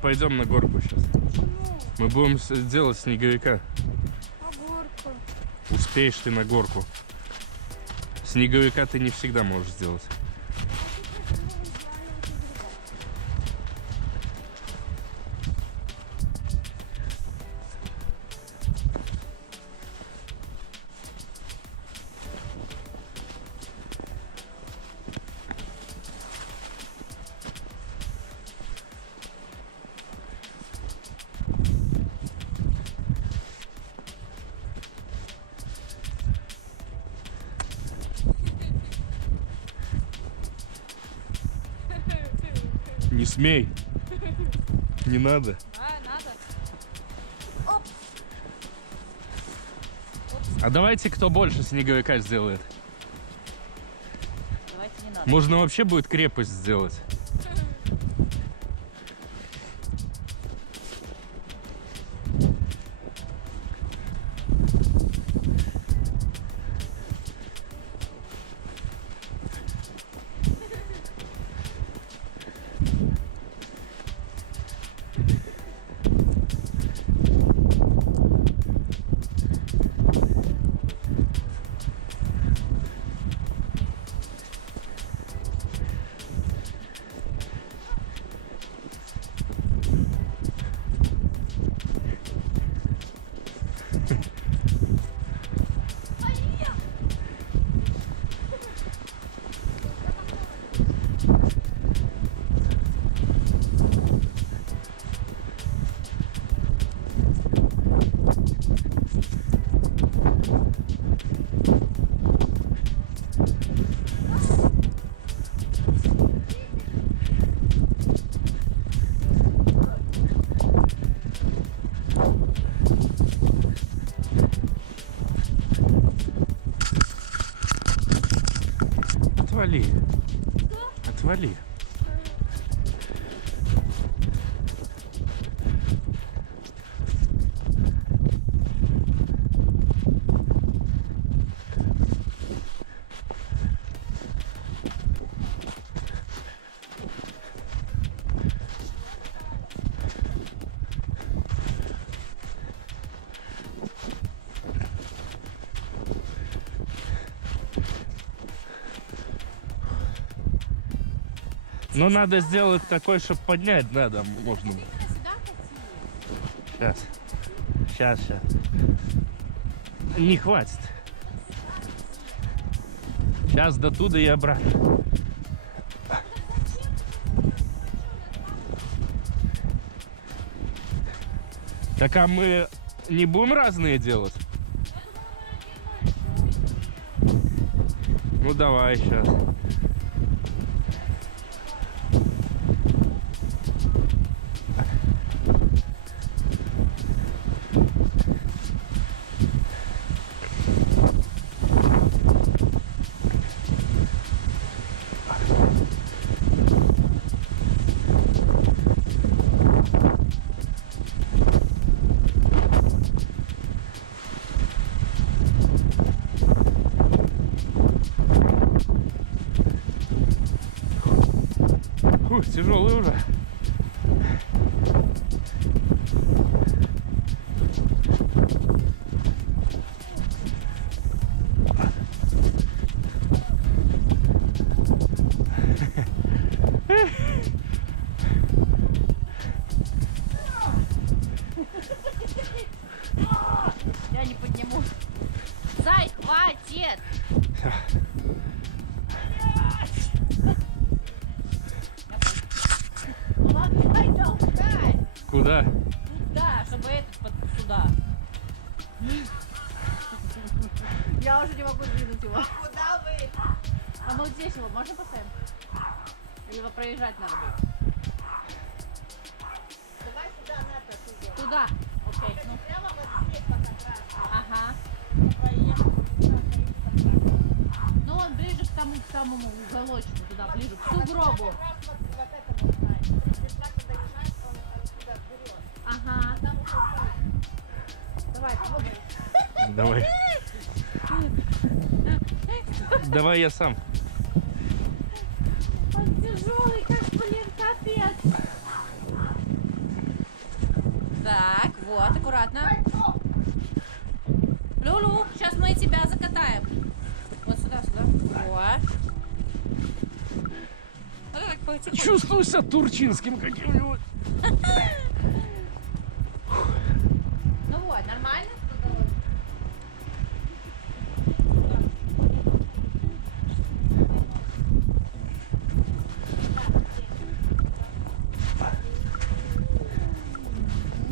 пойдем на горку сейчас. Мы будем делать снеговика. А горку? Успеешь ты на горку. Снеговика ты не всегда можешь сделать. Не смей. Не надо. Надо. А давайте кто больше снеговика сделает. Давайте не надо. Можно вообще будет крепость сделать. Отвали. Отвали. Но надо сделать такой, чтобы поднять надо. Можно. Сейчас. Сейчас. Не хватит. Сейчас до туда и обратно. Так а мы не будем разные делать? Ну давай сейчас. Фух, тяжелый уже. Я не подниму. Зай, хватит! Давай, толкай! Куда? Туда, чтобы этот сюда. Я уже не могу двинуть его. Куда вы? А мы вот здесь его можно поставим? Или его проезжать надо будет? Давай сюда, Ната, ты Туда. Окей. Ну. прямо вот здесь по контрасту. Ага. Ну он ближе к самому уголочку, туда, ближе к сугробу. Ага. Давай, пробуй. Давай. Давай я сам. Он тяжелый, как, блин, капец. Так, вот, аккуратно. Люлю, сейчас мы тебя закатаем. Вот сюда, сюда. Вот. Ну, так потихоньку. Чувствую себя турчинским каким-нибудь. Ну вот, нормально?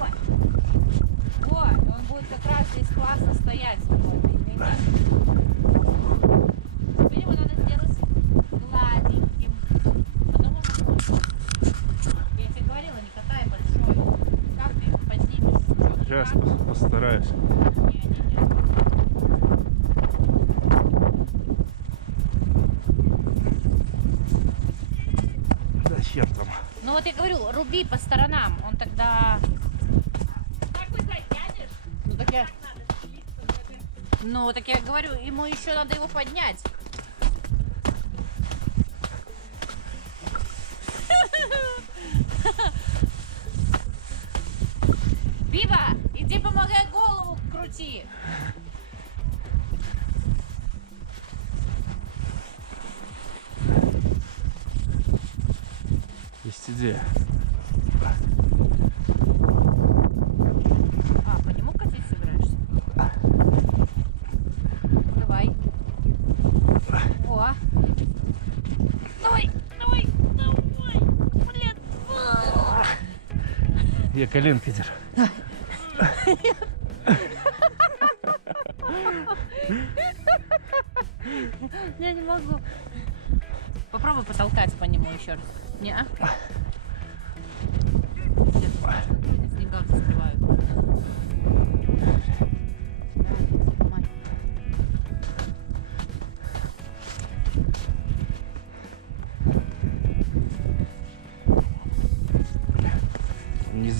Вот. Вот, он будет как раз здесь классно стоять с тобой. Теперь его надо сделать гладеньким. Потом он будет. Я тебе говорила, не катай большой. Как ты его поднимешь? Чё, Сейчас как? постараюсь. Не-не-не. Зачем там? Ну вот я говорю, руби по сторонам, он тогда... Так вы затянешь? Ну так я... Надо слиться, наверное. Ну так я говорю, ему еще надо его поднять. Биба, иди помогай голову крути. Есть идея. А, по нему катить собираешься? Давай. О. Давай, давай, давай. Блин. Я коленкой держу. Я не могу. Попробуй потолкать по нему еще раз. Не-а. Нет, люди в снегах застревают. Давай, снимай. Не...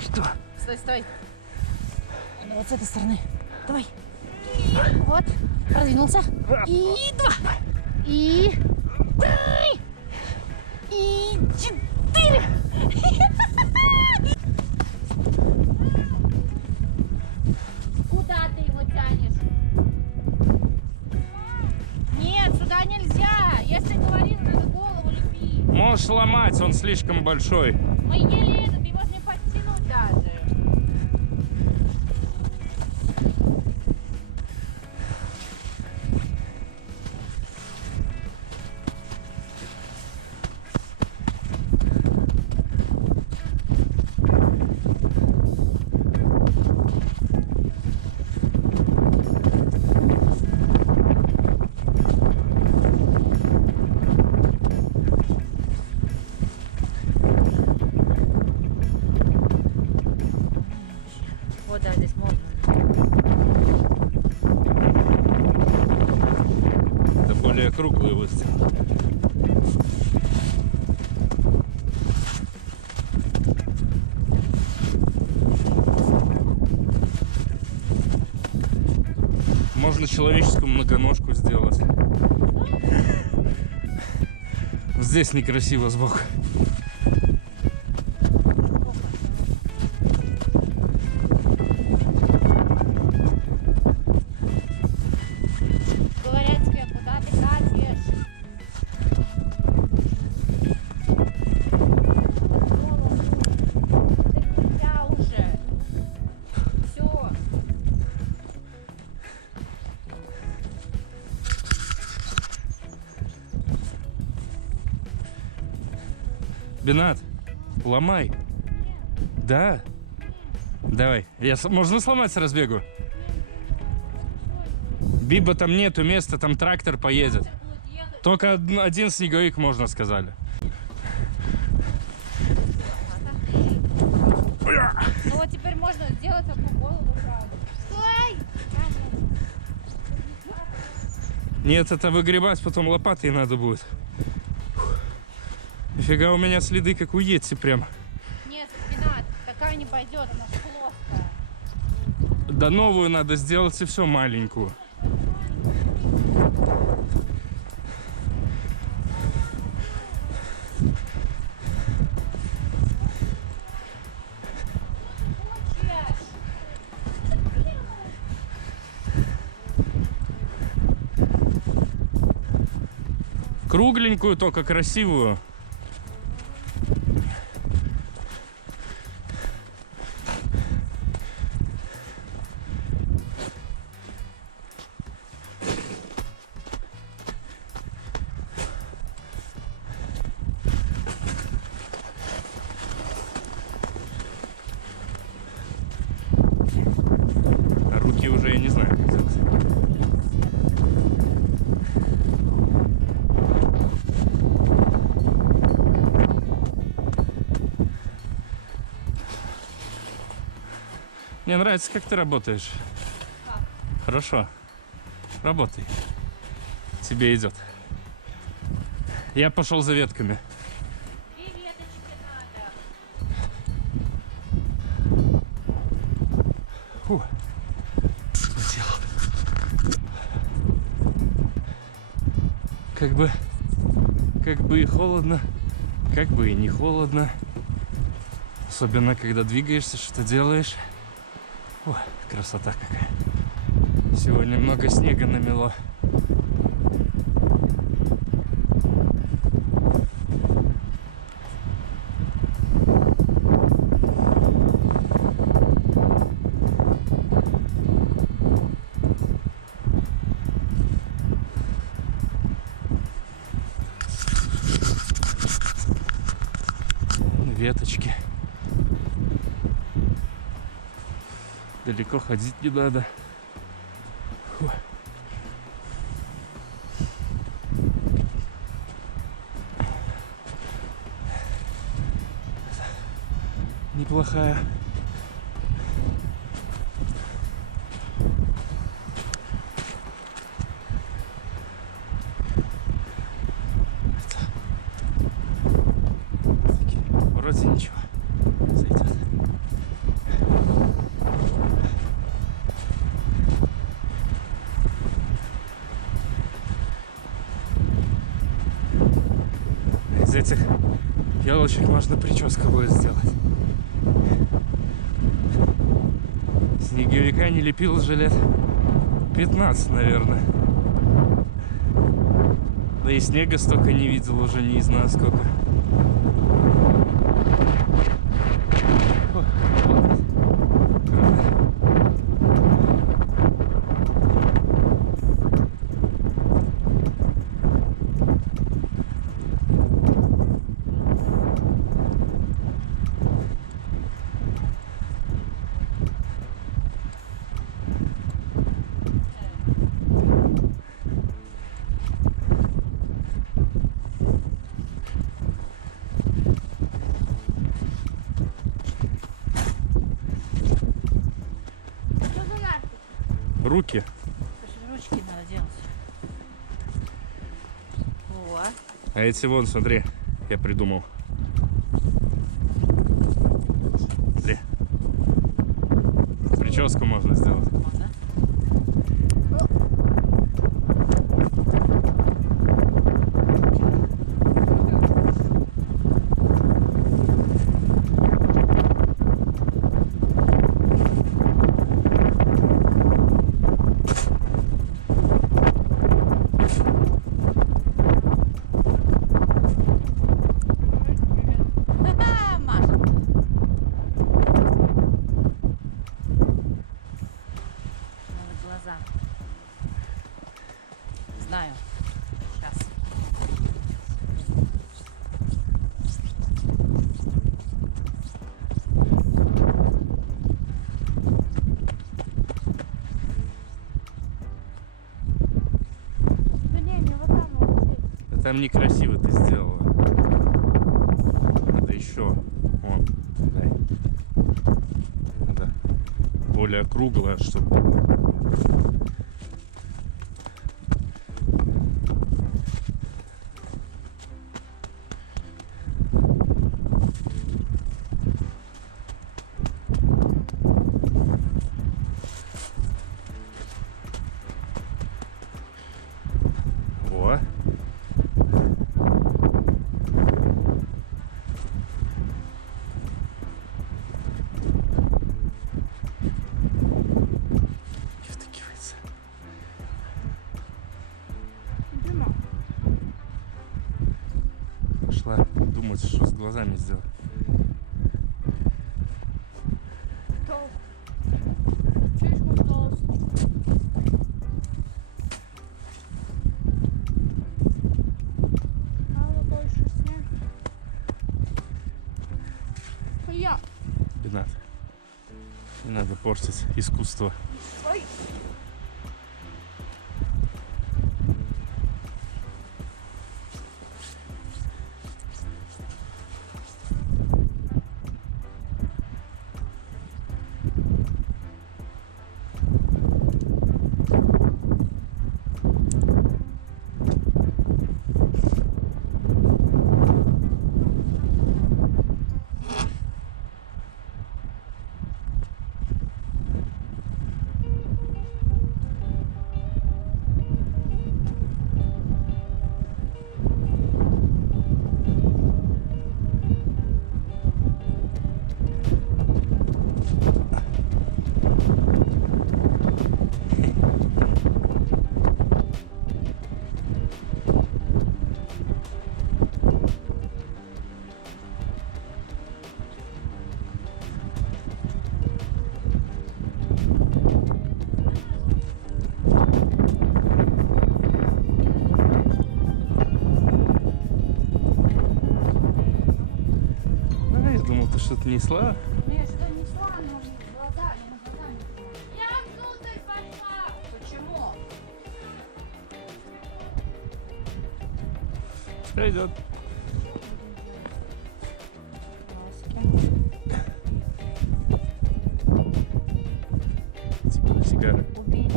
Что? Стой, стой. Ну, вот с этой стороны. Давай. Вот. Продвинулся. И 2. И 3. И 4. Куда ты его тянешь? Нет, сюда нельзя. Я же тебе говорила, надо голову лепить. Можешь сломать, он слишком большой. Мы еле этот, его же не подтянуть даже. Вот, да, здесь можно. Это более круглый выстрел. Можно человеческую многоножку сделать. Здесь некрасиво сбоку. Говорят тебе, куда ты катишь? Голову. Это нельзя уже. Все. Бинат, ломай. Да? Давай. Можно сломать с разбегу? Биба, там нету места, там трактор поедет. Будет ехать. Только один снеговик, можно сказали. Ну вот теперь можно сделать одну голову сразу. Стой! Нет, это выгребать потом лопатой надо будет. Нифига, у меня следы как у Йети прям. Нет, спина такая не пойдет, она плоская. Да новую надо сделать и все, маленькую. Кругленькую, только красивую. А руки уже я не знаю, как делать. Мне нравится, как ты работаешь. Хорошо. Работай. Тебе идет. Я пошел за ветками. 2 веточки надо. Фу. Сделал. Как бы и холодно, как бы и не холодно. Особенно, когда двигаешься, что делаешь. О, красота какая. Сегодня много снега намело. Веточки. Далеко ходить не надо. Фу. Неплохая. Вроде ничего. Сойдет. Из этих елочек можно прическу будет сделать. Снеговика не лепил уже лет 15, наверное. Да и снега столько не видел уже, не знаю сколько. Что за нафиг? Руки. Это же ручки надо делать. О, А эти вон, смотри, я придумал. Смотри. Прическу можно сделать. можно. Ха-ха, Маша. Надо глаза. Знаю. Сейчас. Да не вот там вот здесь. Да там некрасиво ты сделала. Надо еще. Вон, дай. Надо более круглая, чтобы... Во. Не втыкивается. думать, что с глазами сделать. Толк. Чуешь, мой толстый? Мало больше снег. Я. Не надо портить искусство. Ой. А, я думал, ты что-то несла. Ну, я сюда несла, но глаза, я на глаза не понимаю. Я внутрь пошла. Почему? Что идет? Типа сигары. Убери.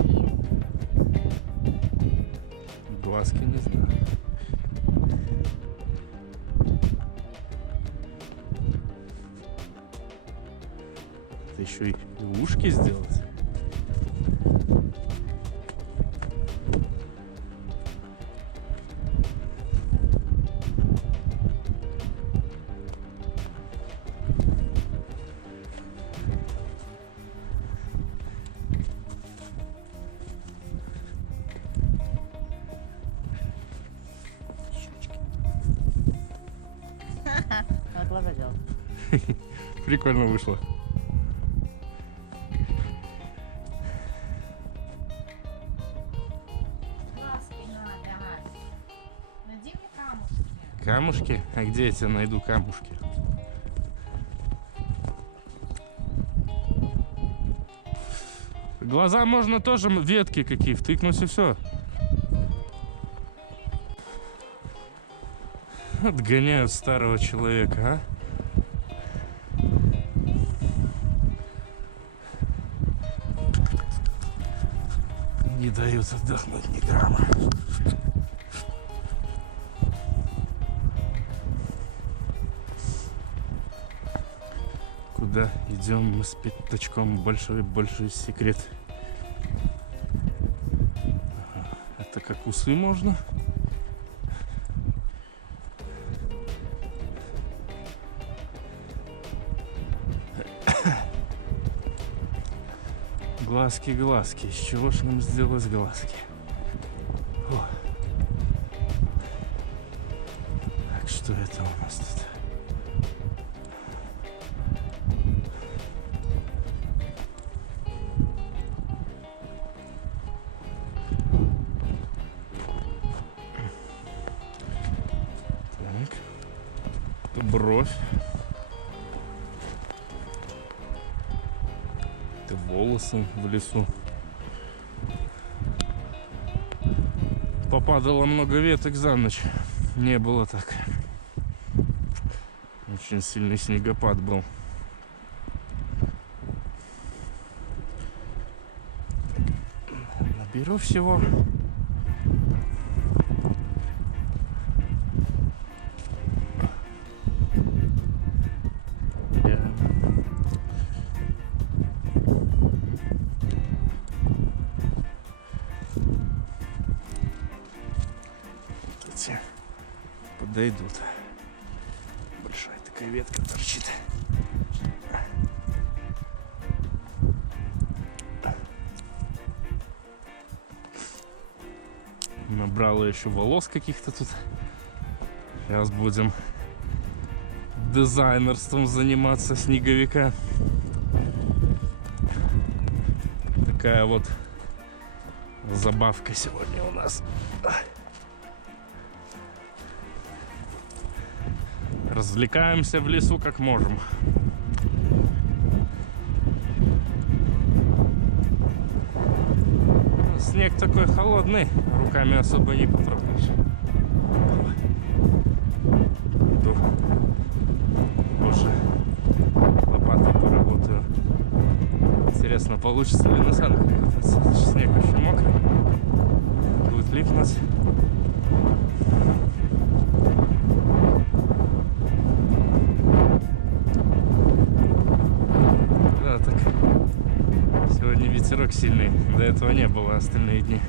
Глазки не знаю. Это еще и ушки сделать. Надо глаза делать. Прикольно вышло. Глазки надо. Найди мне камушки. Камушки? А где я тебе найду камушки? Глаза можно тоже ветки какие втыкнуть и все. Отгоняют старого человека, а? Не дают отдохнуть ни грамма. Куда идем мы с пятачком? Большой секрет. Ага. Это как усы можно? Глазки, глазки. Из чего ж нам сделать глазки? О. Так, что это у нас тут? Так. Это бровь. Это волосы в лесу. Попадало много веток за ночь. Не было так. Очень сильный снегопад был. Наберу всего. Эти подойдут. Большая такая ветка торчит. Набрала еще волос каких-то тут. Сейчас будем дизайнерством заниматься снеговика. Такая вот забавка сегодня у нас. Развлекаемся в лесу как можем. Снег такой холодный, руками особо не потрогаешь. Иду. Позже лопатой поработаю. Интересно, получится ли на санках кататься. Снег очень мокрый. Будет липнуть. Да, так. Сегодня ветерок сильный. До этого не было остальные дни.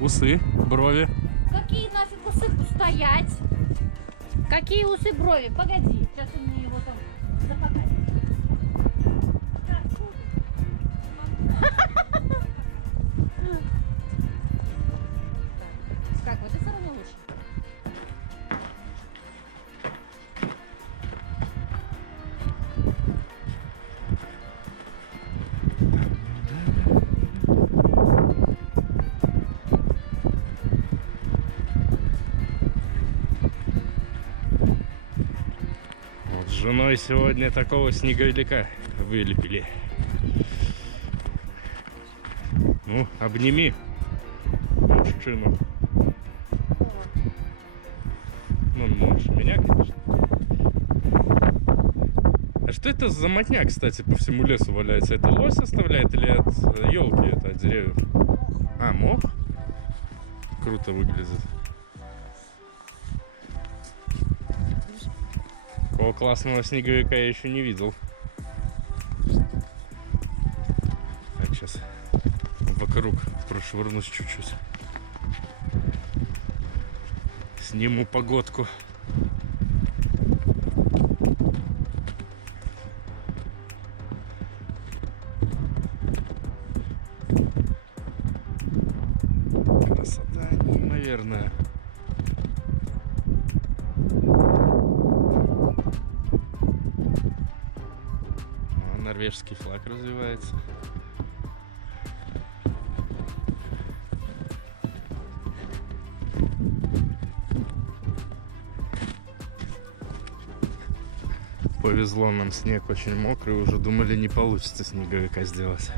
Усы, брови. Какие нафиг усы стоять? Какие усы брови? Погоди, сейчас у меня его там запакать. Как, в этой стороне лучше? Вот с женой сегодня такого снеговика вылепили. Ну, обними мужчину. Ну, можешь меня, конечно. А что это за мотня, кстати, по всему лесу валяется? Это лось оставляет или от елки, это от деревьев? А, мох? Круто выглядит. Такого классного снеговика я еще не видел. Так, сейчас вокруг прошвырнусь чуть-чуть. Сниму погодку. Красота неимоверная. Норвежский флаг развивается. Повезло нам, снег очень мокрый, уже думали, не получится снеговика сделать.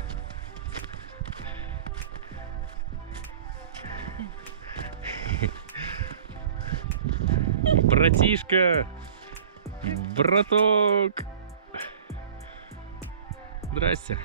Братишка! Браток! Здрасте.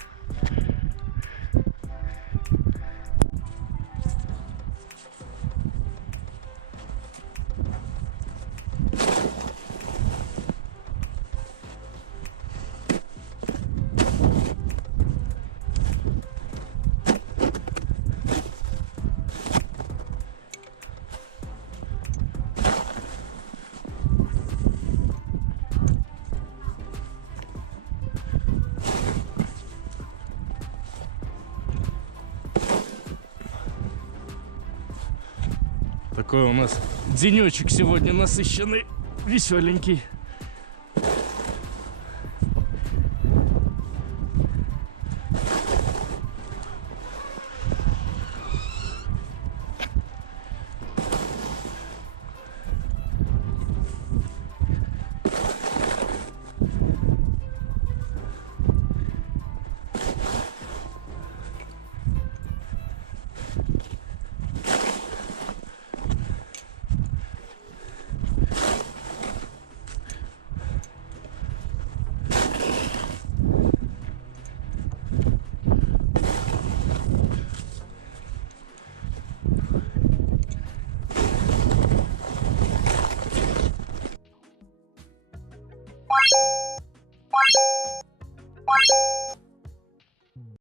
Такой у нас денечек сегодня насыщенный, веселенький. What?